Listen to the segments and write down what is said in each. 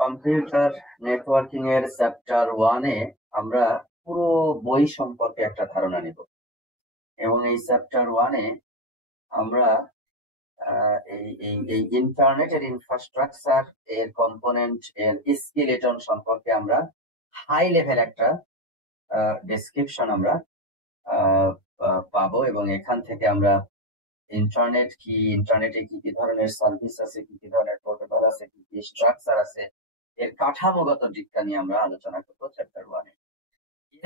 Computer networking এর chapter 1-এ আমরা পুরো বই সম্পর্কে একটা ধারণা নিব এবং এই চ্যাপ্টার 1-এ আমরা এই ইন্টারনেটের ইনফ্রাস্ট্রাকচার এর কম্পোনেন্ট এর স্কেলেটন সম্পর্কে আমরা হাই লেভেল একটা ডেসক্রিপশন আমরা পাবো এবং এখান থেকে আমরা ইন্টারনেট কি, ইন্টারনেটে কি কি ধরনের সার্ভিস আছে, কি কি ধরনের প্রোটোকল আছে, কি কি স্ট্রাকচার আছে, এর কাঠামোগত দিকটা নিয়ে আমরা আলোচনা করবো চ্যাপ্টার 1-এ।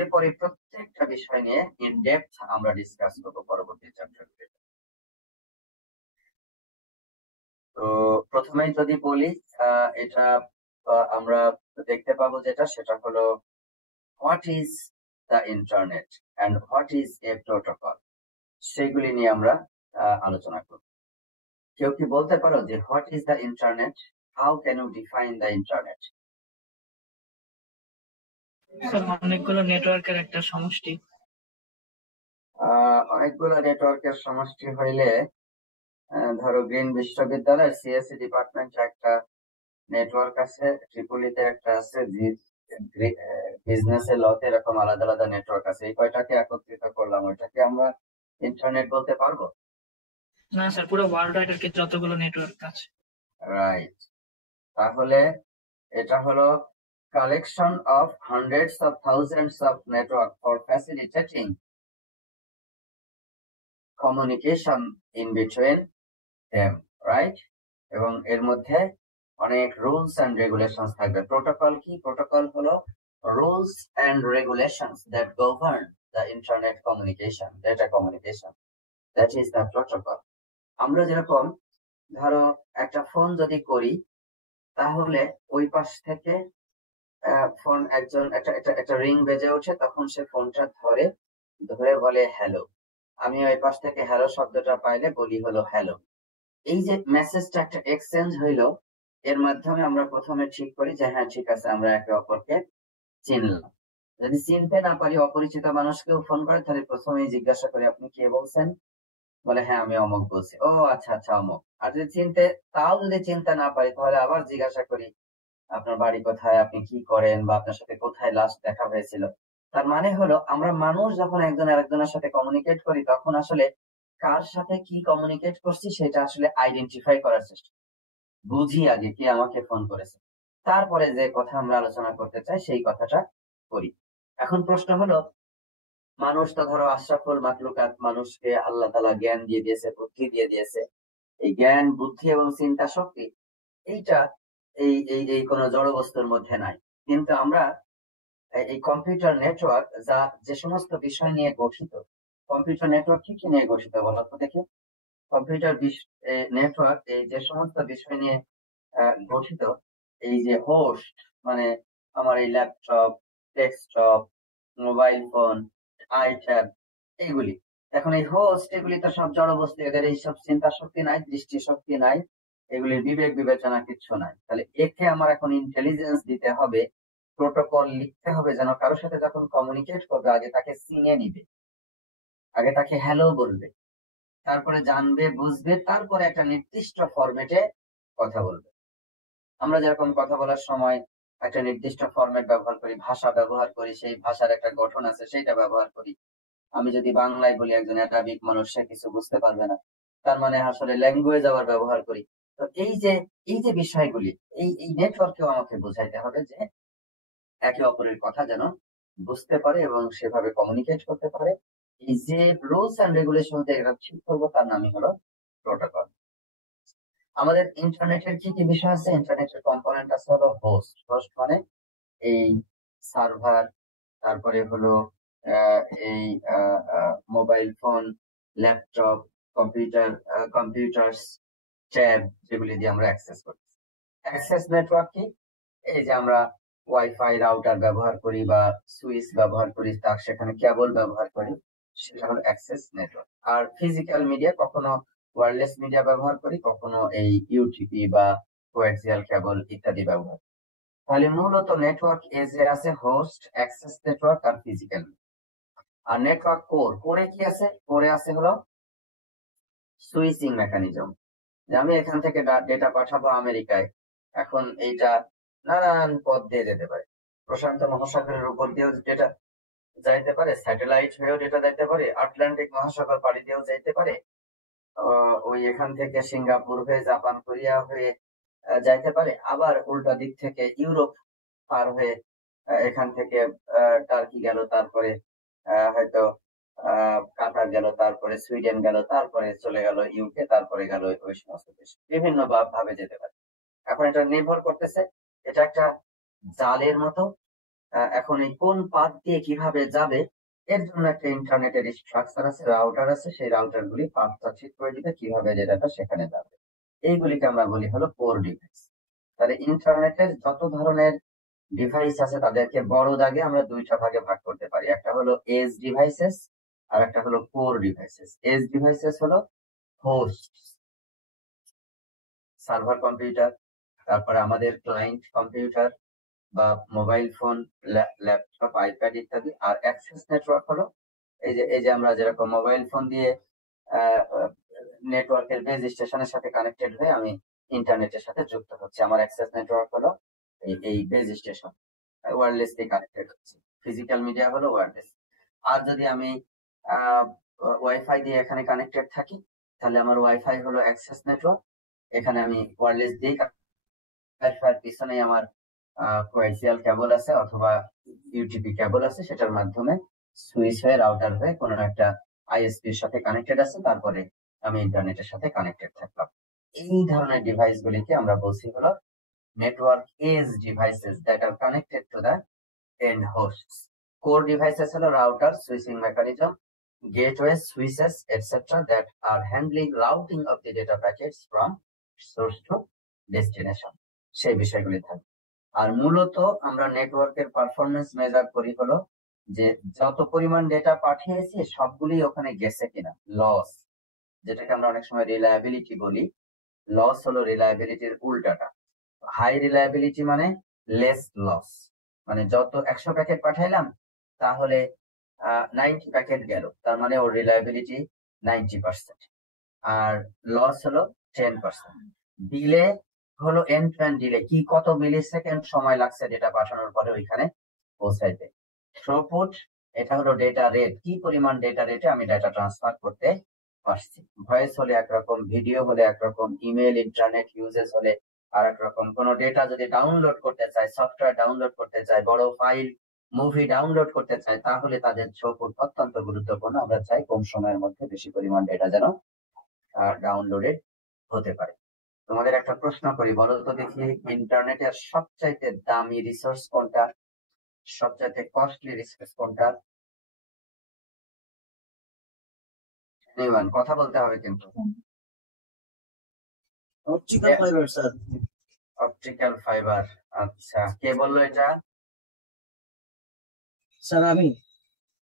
এরপরে প্রত্যেকটা বিষয় নিয়ে ইন ডেপথ আমরা ডিসকাস করবো পরবর্তী চ্যাপ্টারগুলোতে। তো প্রথমেই যদি বলি, এটা আমরা দেখতে পাবো যেটা, সেটা হলো what is the internet and what is a protocol, সেগুলি নিয়ে আমরা আলোচনা করব। কেউ কি বলতে পারো যে what is the internet? How can you define the internet? অনেকগুলো নেটওয়ার্কের একটা সমষ্টি। অনেকগুলো নেটওয়ার্কের সমষ্টি হইলে ধরো গ্রিন বিশ্ববিদ্যালয়ের সিএসসি ডিপার্টমেন্টে একটা নেটওয়ার্ক আছে, ট্রিপলিতে একটা আছে, বিজনেস লতে এরকম আলাদা আলাদা নেটওয়ার্ক আছে। এই কয়টাকে একত্রিত করলাম, ওইটাকে আমরা ইন্টারনেট বলতে পারবো না স্যার, পুরো ওয়ার্ল্ড ওয়াইড কি যতগুলো নেটওয়ার্ক আছে। রাইট, তাহলে এটা হলো collection of hundreds of thousands of network for facilitating communication in between them, right. এবং এর মধ্যে অনেক রুলস এন্ড রেগুলেশনস থাকবে। প্রোটোকল কি? প্রোটোকল হলো rules and regulations that govern the internet communication, data communication, that is the protocol. আমরা যেরকম ধরো একটা ফোন যদি করি, তাহলে ওই পাশ থেকে ফোন একজন একটা রিং বেজে ওঠে, তখন সে ফোনটা ধরে বলে হ্যালো। আমি ওই পাশ থেকে হ্যালো শব্দটা পাইলে বলি হলো হ্যালো। এই যে মেসেজটা একটা এক্সচেঞ্জ হইলো, এর মাধ্যমে আমরা প্রথমে ঠিক করি যে হ্যাঁ ঠিক আছে, আমরা একে অপরকে চিনলাম। যদি চিনতে না পারি, অপরিচিত মানুষকেও ফোন করে, তাহলে প্রথমেই জিজ্ঞাসা করি আপনি কে বলছেন? বলে হ্যাঁ আমি অমুক বলছি। ও আচ্ছা আচ্ছা অমুক। আর যদি চিনতে না পারি, তাহলে আবার জিজ্ঞাসা করি আপনার বাড়ি কোথায়, আপনি কি করেন, বা আপনার সাথে কোথায় লাস্ট দেখা হয়েছিল। তার মানে হলো আমরা মানুষ যখন একজন আরেকজনের সাথে কমিউনিকেট করি, তখন আসলে কার সাথে কি কমিউনিকেট করছি সেটা আসলে আইডেন্টিফাই করার চেষ্টা বুঝি আগে কে আমাকে ফোন করেছে, তারপরে যে কথা আমরা আলোচনা করতে চাই সেই কথাটা করি। এখন প্রশ্ন হলো, মানুষ তো ধরো আশরাফুল মাখলুকাত, মানুষকে আল্লাহ তাআলা জ্ঞান দিয়ে দিয়েছে, বুদ্ধি দিয়ে দিয়েছে। এই জ্ঞান, বুদ্ধি এবং চিন্তা শক্তি, এইটা এই এই এই কোনো জড় বস্তুর মধ্যে নাই। কিন্তু আমরা এই কম্পিউটার নেটওয়ার্ক যে সমস্ত বিষয় নিয়ে গঠিত, কম্পিউটার নেটওয়ার্ক কি কি নিয়ে গঠিত বলো তো দেখি? কম্পিউটার নেটওয়ার্ক এই যে সমস্ত বিষয় নিয়ে গঠিত, এই যে হোস্ট মানে আমার এই laptop, desktop, mobile phone, iPad, এইগুলি। এখন এই হোস্ট, এগুলি তো সব জড় বস্তু, এদের এইসব চিন্তা শক্তি নাই, দৃষ্টি শক্তি নাই, এগুলির বিবেক বিবেচনা কিচ্ছু নাই। তাহলে একে আমার এখন ইন্টেলিজেন্স দিতে হবে, প্রোটোকল লিখতে হবে, যেন কারোর সাথে যখন কমিউনিকেট করবে আগে তাকে চিনে নিবে, আগে তাকে হ্যালো বলবে, তারপরে জানবে বুঝবে, তারপরে একটা নির্দিষ্ট ফরম্যাটে কথা বলবে। আমরা যেরকম কথা বলার সময় একটা নির্দিষ্ট ফরম্যাট ব্যবহার করি, ভাষা ব্যবহার করি, সেই ভাষার একটা গঠন আছে, সেইটা ব্যবহার করি। আমি যদি বাংলায় বলি, একজন অ্যারাবিক মানুষ সে কিছু বুঝতে পারবে না, তার মানে আসলে ল্যাঙ্গুয়েজ আবার ব্যবহার করি। তো এই যে বিষয়গুলি, এই নেটওয়ার্কেও আমাকে বোঝাইতে হবে যে একে অপরের কথা যেন বুঝতে পারে এবং সেভাবে কমিউনিকেট করতে পারে। এই যে রুলস এন্ড রেগুলেশন যেটা ঠিক করবো, তার নামই হলো প্রোটোকল। আমাদের ইন্টারনেটের কি কি বিষয় আছে? ইন্টারনেটের কম্পোনেন্ট আছে হলো হোস্ট। হোস্ট মানে এই সার্ভার, তারপরে হলো এই mobile phone, laptop, computer, tab, যেগুলি দিয়ে আমরা অ্যাক্সেস করি। অ্যাক্সেস নেটওয়ার্ক কি? এই যে আমরা ওয়াইফাই রাউটার ব্যবহার করি বা সুইচ ব্যবহার করি, তার সেখানে কেবল ব্যবহার করি, সেটা হলো অ্যাক্সেস নেটওয়ার্ক। আর ফিজিক্যাল মিডিয়া, কখনো ওয়্যারলেস মিডিয়া ব্যবহার করি, কখনো এই ইউটিপি বা কোয়াক্সিয়াল কেবল ইত্যাদি ব্যবহার। তাহলে মূলত নেটওয়ার্ক যে আছে হোস্ট, অ্যাক্সেস নেটওয়ার্ক আর ফিজিক্যাল। আর নেটওয়ার্ক কোরে কি আছে? কোরে আছে হলো সুইচিং মেকানিজম, যে আমি এখান থেকে ডেটা পাঠাবো আমেরিকায়, এখন এইটা নানান পথ দিয়ে যেতে পারে। প্রশান্ত মহাসাগরের উপর দিয়েও ডেটা যাইতে পারে, স্যাটেলাইট হয়েও ডেটা যাইতে পারে, আটলান্টিক মহাসাগর পাড়ি দিয়েও যাইতে পারে, ওই এখান থেকে সিঙ্গাপুর হয়ে জাপান কোরিয়া হয়ে যাইতে পারে, আবার উল্টা দিক থেকে ইউরোপ পার হয়ে এখান থেকে টার্কি গেল, তারপরে হয়তো কাতার গেল, তারপরে সুইডেন গেল, তারপরে চলে গেল ইউকে, তারপরে গেল ওই সমস্ত দেশ, বিভিন্ন ভাবে যেতে পারে। এখন এটা নির্ভর করতেছে, এটা একটা জালের মতো। এখন এই কোন পাথ দিয়ে কিভাবে যাবে এর জন্য একটা ইন্টারনেটের স্ট্রাকচার আছে, রাউটার আছে, সেই রাউটার গুলি পাথটা ঠিক করে দিবে কিভাবে যেটা সেখানে যাবে। এইগুলিকে আমরা বলি হলো কোর ডিভাইস। তাহলে ইন্টারনেটের যত ধরনের ডিভাইস আছে তাদেরকে বড় দাগে আমরা দুইটা ভাগে ভাগ করতে পারি, একটা হলো এজ ডিভাইসেস আর একটা হলো কোর ডিভাইসেস। এজ ডিভাইসেস হলো হোস্ট, সার্ভার কম্পিউটার, তারপরে আমাদের ক্লায়েন্ট কম্পিউটার বা মোবাইল ফোন, ল্যাপটপ, আইপ্যাড ইত্যাদি। আর অ্যাক্সেস নেটওয়ার্ক হলো এই যে আমরা যেরকম মোবাইল ফোন দিয়ে নেটওয়ার্কের বেজ স্টেশনের সাথে কানেক্টেড হয়ে আমি ইন্টারনেটের সাথে যুক্ত হচ্ছে, আমার অ্যাক্সেস নেটওয়ার্ক হলো এই বেজ স্টেশন, ওয়্যারলেসলি কানেক্টেড হচ্ছে। ফিজিক্যাল মিডিয়া হলো ওয়্যারলেস। আর যদি আমি ওয়াইফাই দিয়ে এখানে কানেক্টেড থাকি তাহলে আমার ওয়াইফাই হলো অ্যাক্সেস নেটওয়ার্ক, এখানে আমি ওয়্যারলেস দিয়ে ওয়াইফাইয়ের পিছনে আমার কোয়াক্সিয়াল কেবল আছে অথবা ইউটিপি কেবল আছে, সেটার মাধ্যমে সুইচ হয়ে রাউটার হয়ে কোনো একটা আইএসপি এর সাথে কানেক্টেড আছে, তারপরে আমি ইন্টারনেটের সাথে কানেক্টেড থাকলাম। এই ধরনের ডিভাইস গুলিকে আমরা বলছি হলো network edge devices that are connected to the end hosts. Core devices হলো router, switching mechanism, gateways, switches, etc. that are handling routing of the data packets from source to destination, সেই বিষয়গুলি থাকবে। আর মূলত আমরা নেটওয়ার্কের পারফরমেন্স মেজার করি হলো যে যত পরিমাণ ডেটা পাঠিয়েছি সবগুলি ওখানে গেছে কিনা, লস, যেটাকে আমরা অনেক সময় রিলায়েবিলিটি বলি। লস হলো রিলায়েবিলিটির উল্টাটা। হাই রিলায়েবিলিটি মানে লেস লস, মানে যত 100 প্যাকেট পাঠাইলাম তাহলে 90 প্যাকেট গেল, তার মানে ওর রিলায়েবিলিটি 90%। আর লস হলো 10%। ডিলে হলো এন্ড টু এন্ড ডিলে, কি কত মিলি সেকেন্ড সময় লাগছে ডেটা পাঠানোর পরে ওইখানে পৌঁছাইতে। থ্রুপুট, এটা হলো ডেটা রেট, কি পরিমাণ ডেটা রেটে আমি ডেটা ট্রান্সফার করতে পারছি। ভয়েস হলে একরকম, ভিডিও হলে একরকম, ইমেল ইন্টারনেট ইউজেস হলে আর একরকম। কোনো ডেটা যদি ডাউনলোড করতে চাই, সফটওয়্যার ডাউনলোড করতে চাই, বড় ফাইল মুভি ডাউনলোড করতে চাই, তাহলে তাদের থ্রুপুট অত্যন্ত গুরুত্বপূর্ণ। আমরা চাই কম সময়ের মধ্যে বেশি পরিমাণ ডেটা যেন ডাউনলোডেড হতে পারে। তোমাদের একটা প্রশ্ন করি, বলো তো দেখি ইন্টারনেটের সবচাইতে দামি রিসোর্স কোনটা, সবচাইতে কস্টলি রিসোর্স কোনটা? কথা বলতে হবে কিন্তু। Optical fibre sir. Optical fibre, আচ্ছা, কে বললো এটা? স্যার আমি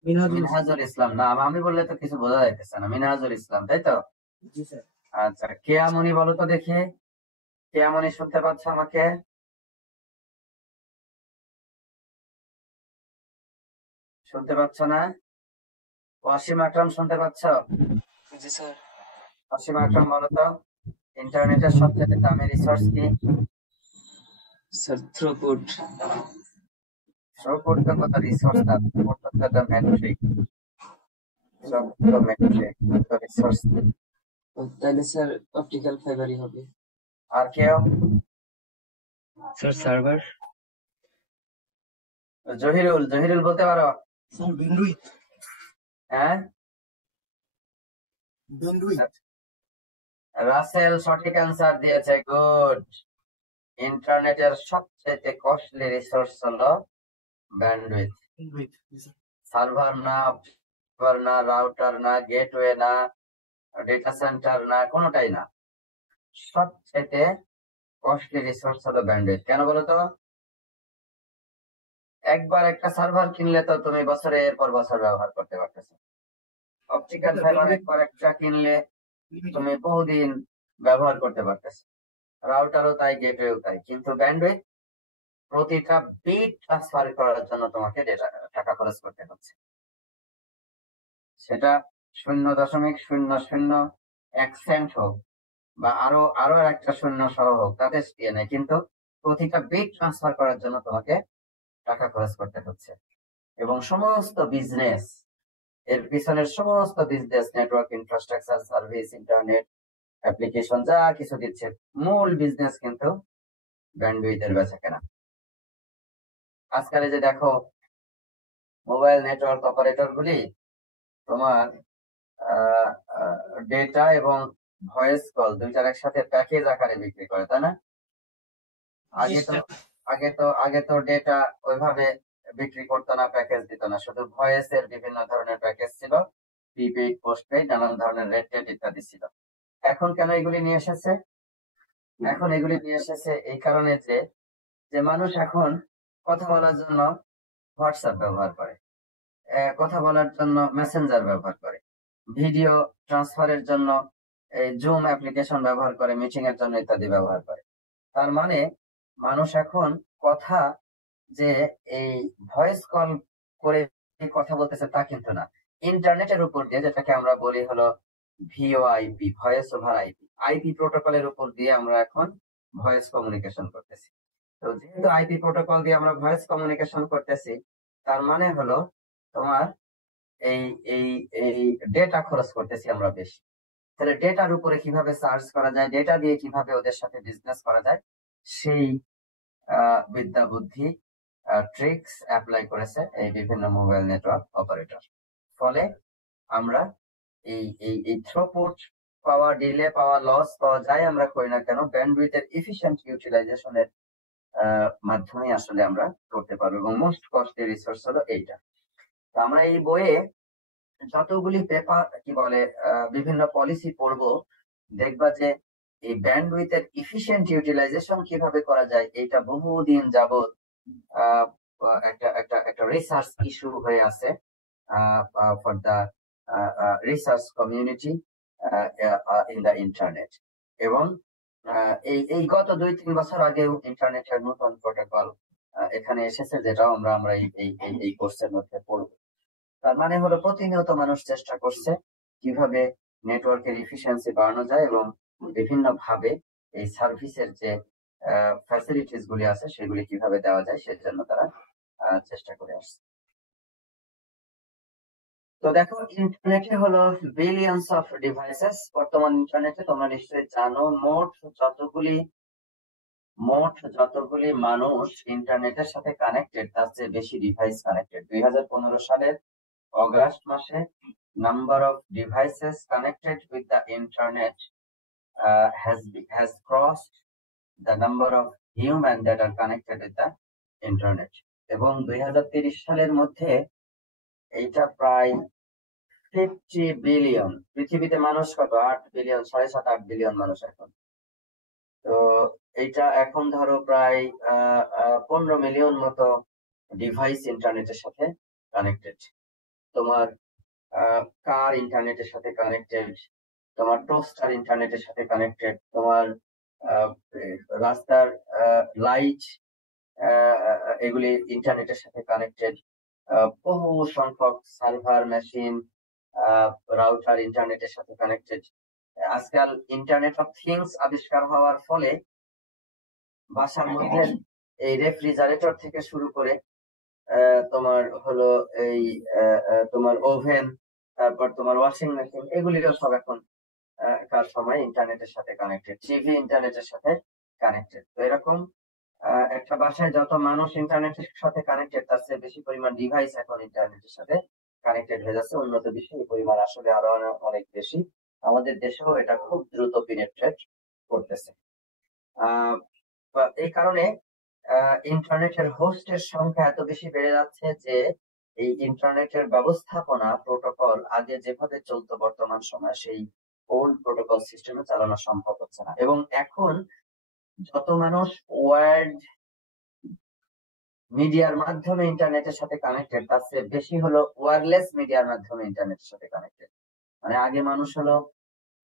মিনহাজুল ইসলাম। না, আমি বললে তো কিছু বোঝা যাইতেছে না। মিনহাজুল ইসলাম, তাই তো? জি স্যার। আচ্ছা, কেয়ামনি বলো তো দেখি, কেয়ামনি শুনতে পাচ্ছ আমাকে? শুনতে পাচ্ছ না? ওয়াসিম আকরাম শুনতে পাচ্ছ? জি স্যার। ওয়াসিম আকরাম বলো তো ইন্টারনেটের সবচেয়ে দামি রিসোর্স কি? Sir throughput. থ্রুপুট তো কত রিসোর্স না, থ্রুপুট তো একটা মেট্রিক, সব মেট্রিক তো রিসোর্স। তাহলে স্যার অপটিক্যাল ফাইবারই হবে। আর কেউ? Sir server. জহিরুল বলতে পারো? Sir bandwidth. হ্যাঁ, ব্যান্ডউইথ। রাসেল সঠিক অ্যান্সার দিয়েছে, গুড। ইন্টারনেটের সবচেয়ে কস্টলি রিসোর্স হলো ব্যান্ডউইথ। সার্ভার না, না রাউটার না, গেটওয়ে না, ডেটা সেন্টার না, কোনোটাই না। সবচেয়ে কস্টলি রিসোর্স হলো ব্যান্ডউইথ। কেন বলো তো? একবার একটা সার্ভার কিনলে তো তুমি বছরের পর বছর ব্যবহার করতে পারতেছো। অপটিক্যাল ফাইবার একবার একটা কিনলে তুমি বহুদিন ব্যবহার করতে পারতেছো। রাউটারও তাই, গেটওয়েও তাই। কিন্তু ব্যান্ডউইথ প্রতিটা বিট ট্রান্সফার করার জন্য তোমাকে টাকা খরচ করতে হচ্ছে, সেটা 0.001 সেন্ট হোক বা আরো একটা শূন্য সহ হোক, তাতে ইয়ে নেই, কিন্তু প্রতিটা বিট ট্রান্সফার করার জন্য তোমাকে টাকা খরচ করতে হচ্ছে। এবং সমস্ত বিজনেস, এর পিছনের সমস্ত business, network, infrastructure, service, internet, application যা কিছু দিচ্ছে, মূল বিজনেস কিন্তু ব্যান্ডউইথের বেচাকেনা। আজকাল যে দেখো মোবাইল নেটওয়ার্ক অপারেটর গুলি তোমার ডেটা এবং ভয়েস কল দুইটার একসাথে প্যাকেজ আকারে বিক্রি করে, তাই না? আগে তো ডেটা ওইভাবে বিক্রি করতো না, প্যাকেজ দিত না, শুধু ভয়েস এর বিভিন্ন ধরনের প্যাকেজ ছিল, প্রিপেইড, পোস্টপেইড, নানান ধরনের রেট ইত্যাদি ছিল। এখন কেন এগুলি নিয়ে এসেছে? এখন এগুলি নিয়ে এসেছে এই কারণে যে মানুষ এখন কথা বলার জন্য হোয়াটসঅ্যাপ ব্যবহার করে, কথা বলার জন্য মেসেঞ্জার ব্যবহার করে, ভিডিও ট্রান্সফারের জন্য জুম অ্যাপ্লিকেশন ব্যবহার করে, মিটিং এর জন্য ইত্যাদি ব্যবহার করে। তার মানে মানুষ এখন কথা যে এই ভয়েস কল করে কথা বলতেছে তা কিন্তু না, ইন্টারনেটের উপর দিয়ে, যেটাকে আমরা বলি হলো VoIP, voice over IP, IP প্রোটোকলের উপর দিয়ে আমরা এখন ভয়েস কমিউনিকেশন করতেছি। তো যেহেতু আইপি প্রোটোকল দিয়ে আমরা ভয়েস কমিউনিকেশন করতেছি, তার মানে হলো তোমার এই এই এই ডেটা খরচ করতেছি আমরা বেশি। তাহলে ডেটার উপরে কিভাবে সার্চ করা যায়, ডেটা দিয়ে কিভাবে ওদের সাথে বিজনেস করা যায়, সেই বিদ্যা বুদ্ধি ট্রিক্স অ্যাপ্লাই করেছে এই বিভিন্ন মোবাইল নেটওয়ার্ক অপারেটর। ফলে আমরা এই এই এই থ্রুপুট পাওয়া, ডিলে পাওয়া, লস পাওয়া, যাই আমরা করি না কেন, ব্যান্ডউইথের এফিশিয়েন্ট ইউটিলাইজেশনের মাধ্যমে আসলে আমরা করতে পারবো। এবং মোস্ট কস্টলি রিসোর্স হলো এইটা। তো আমরা এই বইয়ে যতগুলি পেপার কি বলে বিভিন্ন পলিসি পড়বো, দেখবা যে এই ব্যান্ডউইথের এফিশিয়েন্ট ইউটিলাইজেশন কিভাবে করা যায়, এটা বহুদিন যাবত একটা রিসার্চ ইস্যু হয়ে আছে for the research community in the internet. এবং এই গত 2-3 বছর আগেও ইন্টারনেটের নতুন প্রোটোকল এখানে এসেছে, যেটাও আমরা এই কোর্সের মধ্যে পড়বো। তার মানে হলো প্রতিনিয়ত মানুষ চেষ্টা করছে কিভাবে নেটওয়ার্কের এফিসিয়েন্সি বাড়ানো যায় এবং বিভিন্ন ভাবে এই সার্ভিসের যে ফ্যাসিলিটিস গুলি আছে সেগুলি কিভাবে দেওয়া যায়, সেজন্য তারা চেষ্টা করে আসছে। তো দেখো, ইন্টারনেটে হলো বিলিয়ন্স অফ ডিভাইসেস। বর্তমান ইন্টারনেটে তোমরা নিশ্চয়ই জানো মোট যতগুলি মানুষ ইন্টারনেটের সাথে কানেক্টেড, তার চেয়ে বেশি ডিভাইস কানেক্টেড। 2015 সালের অগাস্ট মাসে number of devices connected with the internet has crossed the number of humans that are connected with the internet. এবং 2030 সালের মধ্যে এইটা প্রায় 50 বিলিয়ন। পৃথিবীতে মানুষ কত? 8 বিলিয়ন, 7.5-8 বিলিয়ন মানুষ এখন। তো এইটা এখন ধরো প্রায় 15 মিলিয়ন মতো ডিভাইস ইন্টারনেটের সাথে কানেক্টেড। তোমার কার ইন্টারনেটের সাথে কানেক্টেড, তোমার টোস্টার ইন্টারনেটের সাথে কানেক্টেড, তোমার রাস্তার লাইট এগুলি ইন্টারনেটের সাথে কানেক্টেড, বহু সংখ্যক সার্ভার মেশিন, রাউটার ইন্টারনেটের সাথে কানেক্টেড। আজকাল ইন্টারনেট অফ থিংস আবিষ্কার হওয়ার ফলে বাসার মধ্যে এই রেফ্রিজারেটর থেকে শুরু করে তোমার হলো এই তোমার ওভেন, তারপর তোমার ওয়াশিং মেশিন, এগুলিও সব এখন কার সময় ইন্টারনেটের সাথে কানেক্টেড, টিভি ইন্টারনেটের সাথে কানেক্টেড। তো এরকম একটা বাসায় যত মানুষ ইন্টারনেটের সাথে কানেক্টেড, তার চেয়ে বেশি পরিমাণ ডিভাইস এখন ইন্টারনেটের সাথে কানেক্টেড হয়ে যাচ্ছে। উন্নত বিশ্বে এই পরিমাণ আসলে আরো অনেক বেশি। আমাদের দেশেও এটা খুব দ্রুত পেনিট্রেট করতেছে। এই কারণে ইন্টারনেটের হোস্টের সংখ্যা এত বেশি বেড়ে যাচ্ছে যে এই ইন্টারনেটের ব্যবস্থাপনা প্রোটোকল আগে যেভাবে চলতো বর্তমান সময়ে সেই ওল্ড প্রোটোকল সিস্টেমে চালানো সম্ভব হচ্ছে না। এবং এখন যত মানুষ ওয়ার্ড মিডিয়ার মাধ্যমে ইন্টারনেটের সাথে কানেক্টেড, তার চেয়ে বেশি হলো ওয়্যারলেস মিডিয়ার মাধ্যমে ইন্টারনেটের সাথে কানেক্টেড। মানে আগে মানুষ হলো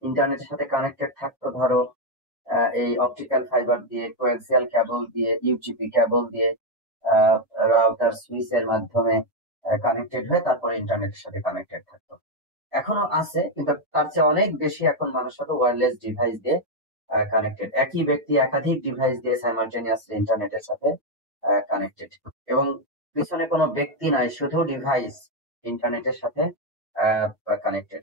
ইন্টারনেটের সাথে কানেক্টেড থাকতো ধরো এই অপটিক্যাল ফাইবার দিয়ে, কোয়াক্সিয়াল কেবল দিয়ে, ইউটিপি কেবল দিয়ে, রাউটার সুইচের মাধ্যমে কানেক্টেড হয়ে তারপরে ইন্টারনেটের সাথে কানেক্টেড থাকতো। এখনো আছে, কিন্তু তার চেয়ে অনেক বেশি এখন মানুষ হলো ওয়্যারলেস ডিভাইস দিয়ে কানেক্টেড। একই ব্যক্তি একাধিক ডিভাইস দিয়ে সাইমালটেনিয়াসলি ইন্টারনেটের সাথে কানেক্টেড, এবং পিছনে কোনো ব্যক্তি নাই, শুধু ডিভাইস ইন্টারনেটের সাথে কানেক্টেড।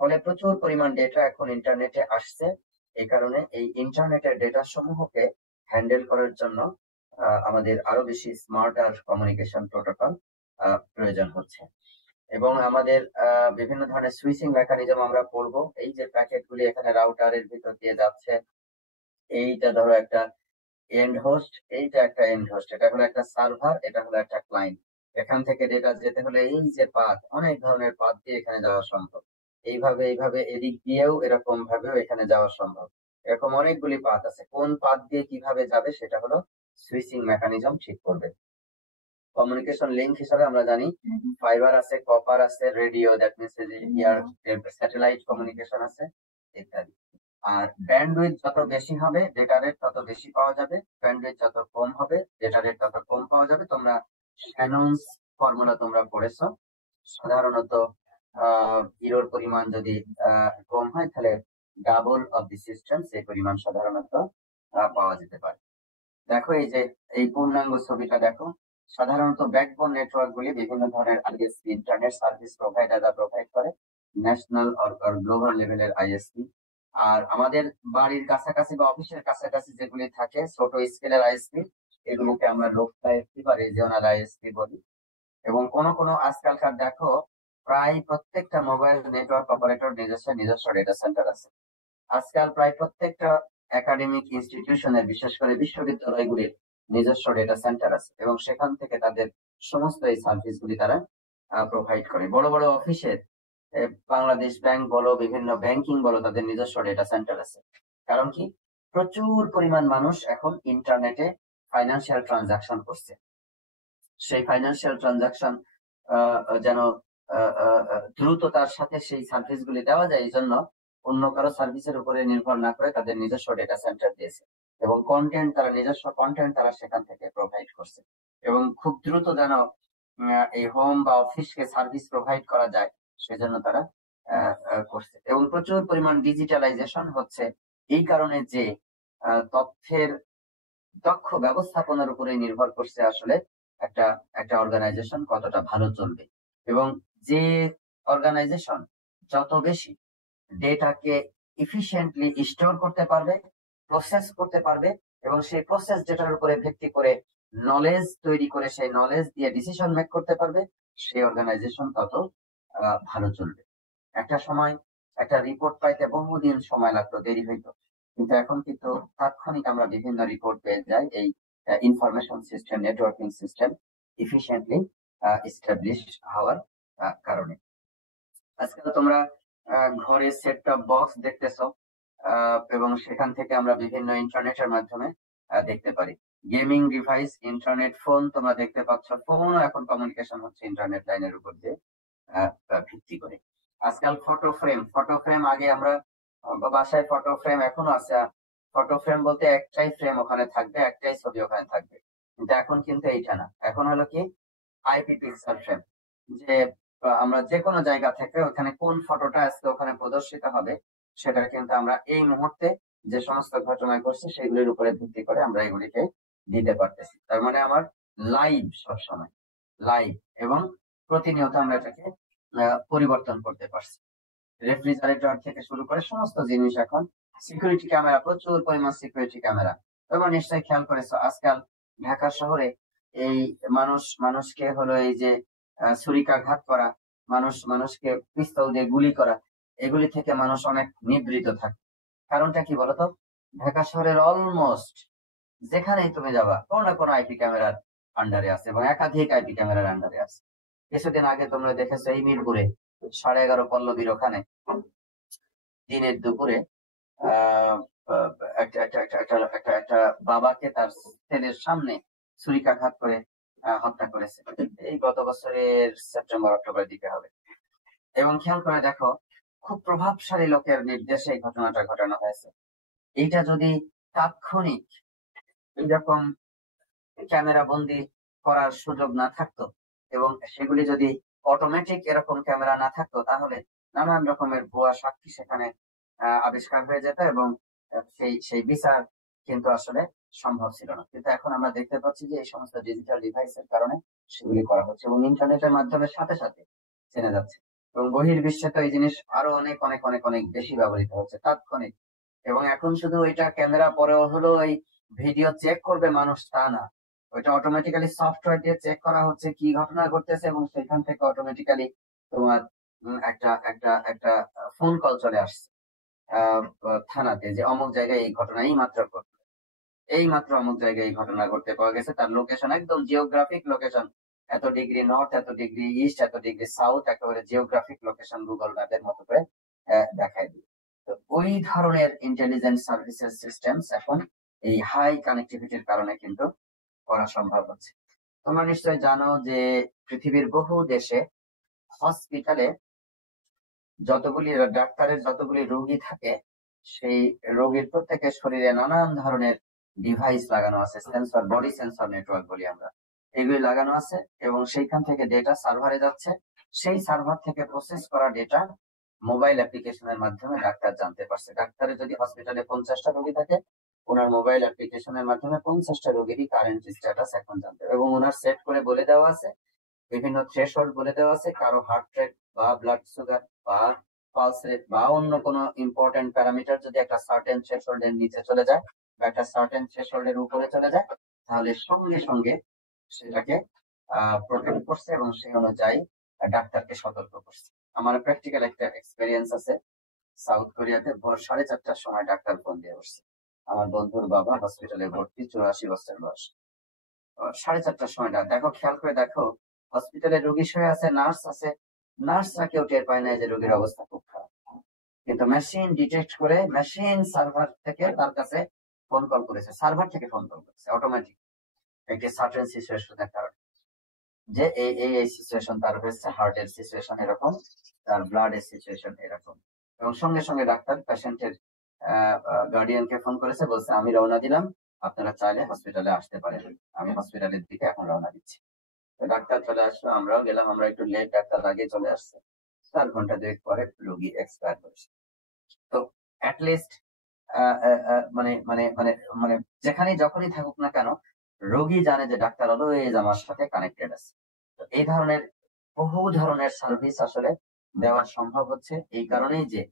ফলে প্রচুর পরিমাণ ডেটা এখন ইন্টারনেটে আসছে। এই কারণে এই ইন্টারনেটের ডেটা সমূহকে হ্যান্ডেল করার জন্য আমাদের আরো বেশি স্মার্ট আর কমিউনিকেশন প্রোটোকল প্রয়োজন হচ্ছে। এবং আমাদের বিভিন্ন ধরনের সুইচিং মেকানিজম আমরা পড়বো। এই যে প্যাকেট গুলি এখানে রাউটারের ভিতর দিয়ে যাচ্ছে, এইটা ধরো একটা এন্ড হোস্ট, এইটা একটা এন্ড হোস্ট, এটা হলো একটা সার্ভার, এটা হলো একটা ক্লায়েন্ট। এখান থেকে ডেটা যেতে হলে এই যে পাথ, অনেক ধরনের পাথ দিয়ে এখানে যাওয়া সম্ভব। এইভাবে এইভাবে এদিক দিয়েও এরকম ভাবেও এখানে যাওয়া সম্ভব। এরকম অনেকগুলি পাথ আছে, কোন পাথ দিয়ে কিভাবে যাবে সেটা হলো সুইচিং মেকানিজম ঠিক করবে। কমিউনিকেশন লিংক হিসাবে আমরা জানি ফাইবার আছে, কপার আছে, radio, that means year satellite communication আছে ইত্যাদি। আর ব্যান্ডউইথ যত বেশি হবে ডেটা রেট তত বেশি পাওয়া যাবে, ব্যান্ডউইথ যত কম হবে ডেটা রেট তত কম পাওয়া যাবে। তোমরা শ্যাননস ফর্মুলা তোমরা পড়েছো। সাধারণত ইরোর পরিমাণ যদি কম হয় তাহলে ডাবল অফ দি সিস্টেম সেই পরিমাণ সাধারণত পাওয়া যেতে পারে। দেখো এই যে এই পূর্ণাঙ্গ ছবিটা দেখো। সাধারণত ব্যাকবোন নেটওয়ার্ক গুলি বিভিন্ন ধরনের আইএসপি, ইন্টারনেট সার্ভিস প্রোভাইডাররা প্রোভাইড করে, ন্যাশনাল অর গ্লোবাল লেভেলের আইএসপি। আর আমাদের বাড়ির কাছাকাছি বা অফিসের কাছাকাছি যেগুলি থাকে ছোট স্কেলের আইএসপি, এগুলোকে আমরা লোকাল আইএসপি বা রিজিওনাল আইএসপি বলি। এবং কোন কোন আজকালকার দেখো প্রায় প্রত্যেকটা মোবাইল নেটওয়ার্ক অপারেটর নিজস্ব ডেটা সেন্টার আছে। আজকাল প্রায় প্রত্যেকটা একাডেমিক ইনস্টিটিউশনের, বিশেষ করে বিশ্ববিদ্যালয়গুলির নিজস্ব ডেটা সেন্টার আছে, এবং সেখান থেকে তাদের সমস্ত এই সার্ভিস গুলি তারা প্রোভাইড করে। বড় বড় অফিসের বাংলাদেশ ব্যাংক বলো, বিভিন্ন ব্যাংকিং বলো, তাদের নিজস্ব ডেটা সেন্টার আছে। কারণ কি, প্রচুর পরিমাণ মানুষ এখন ইন্টারনেটে ফাইন্যান্সিয়াল ট্রানজাকশন করছে। সেই ফাইন্যান্সিয়াল ট্রানজাকশন যেন দ্রুততার সাথে সেই সার্ভিস গুলি দেওয়া যায়, এই জন্য অন্য কারো সার্ভিসের উপরে নির্ভর না করে তাদের নিজস্ব ডেটা সেন্টার দিয়েছে, এবং কন্টেন্ট তারা নিজস্ব কন্টেন্ট তারা সেখান থেকে প্রোভাইড করছে। এবং খুব দ্রুত যেন এই হোম বা অফিসকে সার্ভিস প্রোভাইড করা যায় সেজন্য তারা করছে। এবং প্রচুর পরিমাণ ডিজিটালাইজেশন হচ্ছে এই কারণে যে তথ্যের দক্ষ ব্যবস্থাপনার উপরে নির্ভর করছে আসলে একটা একটা অর্গানাইজেশন কতটা ভালো চলবে। এবং যে অর্গানাইজেশন যত বেশি ডেটাকে ইফিশিয়েন্টলি স্টোর করতে পারবে, প্রসেস করতে পারবে, এবং সেই প্রসেস ডেটার উপরে ভিত্তি করে নলেজ তৈরি করে সেই নলেজ দিয়ে ডিসিশন মেক করতে পারবে, সেই অর্গানাইজেশন তত ভালো চলবে। একটা সময় একটা রিপোর্ট পাইতে বহুদিন সময় লাগতো, দেরি হইতো, কিন্তু এখন কিন্তু তাৎক্ষণিক আমরা বিভিন্ন রিপোর্ট পেয়ে যাই এই information system, networking system efficiently establish হওয়ার কারণে। আজকাল তোমরা ঘরে সেট টপ বক্স দেখতেছো, এবং সেখান থেকে আমরা বিভিন্ন ইন্টারনেটের মাধ্যমে দেখতে পারি। গেমিং ডিভাইস, ইন্টারনেট ফোন তোমরা দেখতে পাচ্ছ, ফোনও এখন কমিউনিকেশন হচ্ছে ইন্টারনেট লাইনের উপর দিয়ে ভিত্তি করে। আজকাল ফটো ফ্রেম আগে আমরা বাসায় ফটো ফ্রেম এখনো আছে, ফটো ফ্রেম বলতে একটাই ফ্রেম ওখানে থাকবে, একটাই ছবি ওখানে থাকবে, কিন্তু এখন কিন্তু এইটা না। এখন হলো কি আইপি পিক্সেল ফ্রেম, যে আমরা যে কোনো জায়গা থেকে ওখানে কোন ফটোটা আজকে ওখানে প্রদর্শিত হবে সেটা কিন্তু আমরা এই মুহূর্তে যে সমস্ত ঘটনা ঘটছে সেগুলির উপরে ভিত্তি করে আমরা এগুলিকে দিতে পারতেছি। তার মানে আমার লাইভ, সবসময় লাইভ, এবং প্রতিনিয়ত আমরা এটাকে পরিবর্তন করতে পারছি। রেফ্রিজারেটর থেকে শুরু করে সমস্ত জিনিস এখন, সিকিউরিটি ক্যামেরা, প্রচুর পরিমাণ সিকিউরিটি ক্যামেরা। তোমরা নিশ্চয়ই খেয়াল করেছো আজকাল ঢাকা শহরে এই মানুষকে হলো এই যে ছুরিকাঘাত করা, মানুষকে পিস্তল দিয়ে গুলি করা, এগুলি থেকে মানুষ অনেক নিবৃত থাকে। কারণটা কি বলতো, ঢাকা শহরের অলমোস্ট যেখানেই তুমি যাবা কোনো না কোনো আইপি ক্যামেরার আন্ডারে আছে, এবং একাধিক আইপি ক্যামেরার আন্ডারে আছে। কিছুদিন আগে তোমরা দেখেছো এই মিরপুরে 11:30 পল্লবীর ওখানে দিনের দুপুরে একটা বাবাকে তার ছেলের সামনে ছুরিকাঘাত করে হত্যা করেছে। এই গত বছরের সেপ্টেম্বর অক্টোবরের দিকে হবে। এবং খেয়াল করে দেখো, খুব প্রভাবশালী লোকের নির্দেশে এই ঘটনাটা ঘটানো হয়েছে। এইটা যদি তাৎক্ষণিক এরকম ক্যামেরা বন্দি করার সুযোগ না থাকতো, এবং সেগুলি যদি অটোমেটিক এরকম ক্যামেরা না থাকতো, তাহলে নানান রকমের ভুয়া সাক্ষী সেখানে আবিষ্কার হয়ে যেত, এবং সেই বিচার কিন্তু আসলে সম্ভব ছিল না, কিন্তু এখন আমরা দেখতে পাচ্ছি যে এই সমস্ত ডিজিটাল ডিভাইসের কারণে সেগুলি করা হচ্ছে এবং ইন্টারনেটের মাধ্যমে সাথে সাথে চেনা যাচ্ছে। এবং বহির্বিশ্বে তো এই জিনিস আরো অনেক অনেক অনেক অনেক বেশি ব্যবহৃত হচ্ছে তাৎক্ষণিক। এবং এখন শুধু ওইটা ক্যামেরা পরেও হলো ওই ভিডিও চেক করবে মানুষ তা না, ওইটা অটোমেটিক্যালি সফটওয়্যার দিয়ে চেক করা হচ্ছে কি ঘটনা ঘটতেছে এবং সেখান থেকে অটোমেটিক্যালি তোমার একটা একটা একটা ফোন কল চলে আসছে থানাতে যে অমুক জায়গায় এই ঘটনা এই মাত্র অমুক জায়গায় এই ঘটনা ঘটতে পাওয়া গেছে, তার লোকেশন একদম জিওগ্রাফিক লোকেশন, এত ডিগ্রি নর্থ, এত ডিগ্রি ইস্ট, এত ডিগ্রি সাউথ, একেবারে জিওগ্রাফিক লোকেশন গুগল ম্যাপের মতো করে দেখায় দিই। তো ওই ধরনের ইন্টেলিজেন্ট সার্ভিসেস সিস্টেমস এখন এই হাই কানেক্টিভিটির কারণে কিন্তু করা সম্ভব হচ্ছে। তোমরা নিশ্চয়ই জানো যে পৃথিবীর বহু দেশে হসপিটালে ডাক্তারের যতগুলি রোগী থাকে সেই রোগীর প্রত্যেকের শরীরে নানান ধরনের ডিভাইস লাগানো আছে, সেন্সর, বডি সেন্সর নেটওয়ার্ক বলি আমরা, এগুলি লাগানো আছে এবং সেইখান থেকে ডেটা সার্ভারে যাচ্ছে। সেই সার্ভার থেকে প্রসেস করা ডেটা মোবাইল অ্যাপ্লিকেশনের মাধ্যমে ডাক্তার জানতে পারছে। ডাক্তারের যদি হসপিটালে 50টা রোগী থাকে, ওনার মোবাইল অ্যাপ্লিকেশনের মাধ্যমে 50টা রোগীরই কারেন্ট স্ট্যাটাস এখন জানতে, এবং ওনার সেট করে বলে দেওয়া আছে, বিভিন্ন থ্রেশহোল্ড বলে দেওয়া আছে, কারো হার্ট রেট বা ব্লাড সুগার বা পালস রেট বা অন্য কোনো ইম্পর্টেন্ট প্যারামিটার যদি একটা সার্টেন থ্রেশহোল্ড এর নিচে চলে যায় বা একটা সার্টেন থ্রেশহোল্ড এর উপরে চলে যায়, তাহলে সঙ্গে সঙ্গে সেটাকে প্রোটেক্ট করছে এবং সেই অনুযায়ী ডাক্তারকে সতর্ক করছে। আমার প্র্যাকটিক্যাল একটা এক্সপেরিয়েন্স আছে। সাউথ কোরিয়াতে ভোর 4:30টার সময় ডাক্তার ফোন দিয়ে বসছে, আমার বন্ধুর বাবা হসপিটালে ভর্তি, 84 বছর বয়স। 4:30টার সময় দেখো, খেয়াল করে দেখো, হসপিটালে রোগী শুয়ে আছে, নার্স আছে, নার্সরা কেউ টের পায় না যে রোগীর অবস্থা খুব খারাপ, কিন্তু মেশিন ডিটেক্ট করে মেশিন সার্ভার থেকে তার কাছে ফোন কল করেছে, সার্ভার থেকে ফোন কল করেছে অটোমেটিক একটি সার্টেন সিচুয়েশনের কারণে, যে এই এই এই সিচুয়েশন তার হয়েছে, হার্টের সিচুয়েশন এরকম, তার ব্লাডের সিচুয়েশন এরকম, এবং সঙ্গে সঙ্গে ডাক্তার পেশেন্টের গার্ডিয়ানকে ফোন করেছে, বলছে আমি রওনা দিলাম, আপনারা চাইলে হসপিটালে আসতে পারেন, আমি হসপিটালের দিকে এখন রওনা দিচ্ছি। তো ডাক্তার চলে আসলো, আমরাও গেলাম, আমরা একটু লেট, ডাক্তার আগে চলে আসছে। 4 ঘন্টা 2 পরে রোগী এক্সপায়ার করেছে। তো অ্যাটলিস্ট মানে মানে মানে মানে যেখানেই যখনই থাকুক না কেন, রোগী জানে যে ডাক্তার অলওয়েজ আমার সাথে কানেক্টেড আছে। তো এই ধরনের বহু ধরনের সার্ভিস আসলে দেওয়া সম্ভব হচ্ছে এই কারণেই যে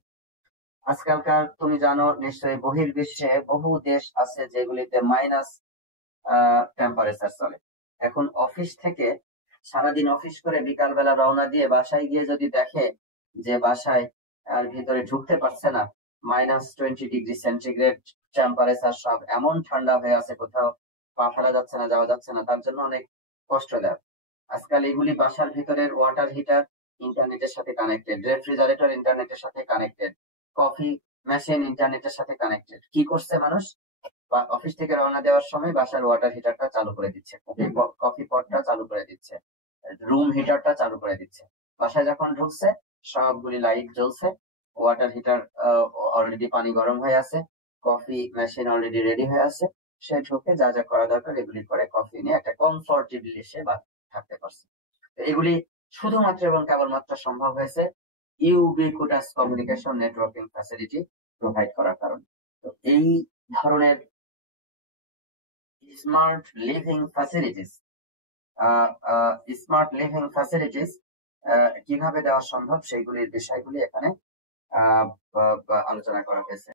আজকালকার, তুমি জানো নিশ্চয়ই, বহির্বিশ্বে বহু দেশ আছে যেগুলিতে মাইনাস টেম্পারেচার চলে। এখন অফিস থেকে সারাদিন অফিস করে বিকাল বেলা রওনা দিয়ে বাসায় গিয়ে যদি দেখে যে বাসায় আর ভিতরে ঢুকতে পারছে না, -20 ডিগ্রি সেন্টিগ্রেড টেম্পারেচার, সব এমন ঠান্ডা হয়ে আছে, কোথাও পা ফেলা যাচ্ছে না, যাওয়া যাচ্ছে না, তার জন্য অনেক কষ্ট দেয়। আজকাল এগুলি বাসার ভিতরের ওয়াটার হিটার ইন্টারনেটের সাথে কানেক্টেড, রেফ্রিজারেটর ইন্টারনেটের সাথে কানেক্টেড, কফি মেশিন ইন্টারনেটের সাথে কানেক্টেড। কি করছে মানুষ, বা অফিস থেকে রওনা দেওয়ার সময় বাসার ওয়াটার হিটারটা চালু করে দিচ্ছে, কফি পটটা চালু করে দিচ্ছে, রুম হিটারটা চালু করে দিচ্ছে। বাসায় যখন ঢুকছে সবগুলি লাইট জ্বলছে, ওয়াটার হিটার অলরেডি পানি গরম হয়ে আছে, কফি মেশিন অলরেডি রেডি হয়ে আছে, সে ঢুকে যা যা করা দরকার এগুলি করে কফি নিয়ে একটা কমফোর্টেবলি সে থাকতে পারছে। তো এগুলি শুধুমাত্র এবং কেবলমাত্র সম্ভব হয়েছে ইউবিকুইটাস কমিউনিকেশন নেটওয়ার্কিং ফ্যাসিলিটি প্রোভাইড করার কারণে। তো এই ধরনের স্মার্ট লিভিং ফ্যাসিলিটিস কিভাবে দেওয়া সম্ভব সেইগুলির বিষয়গুলি এখানে আলোচনা করা হয়েছে।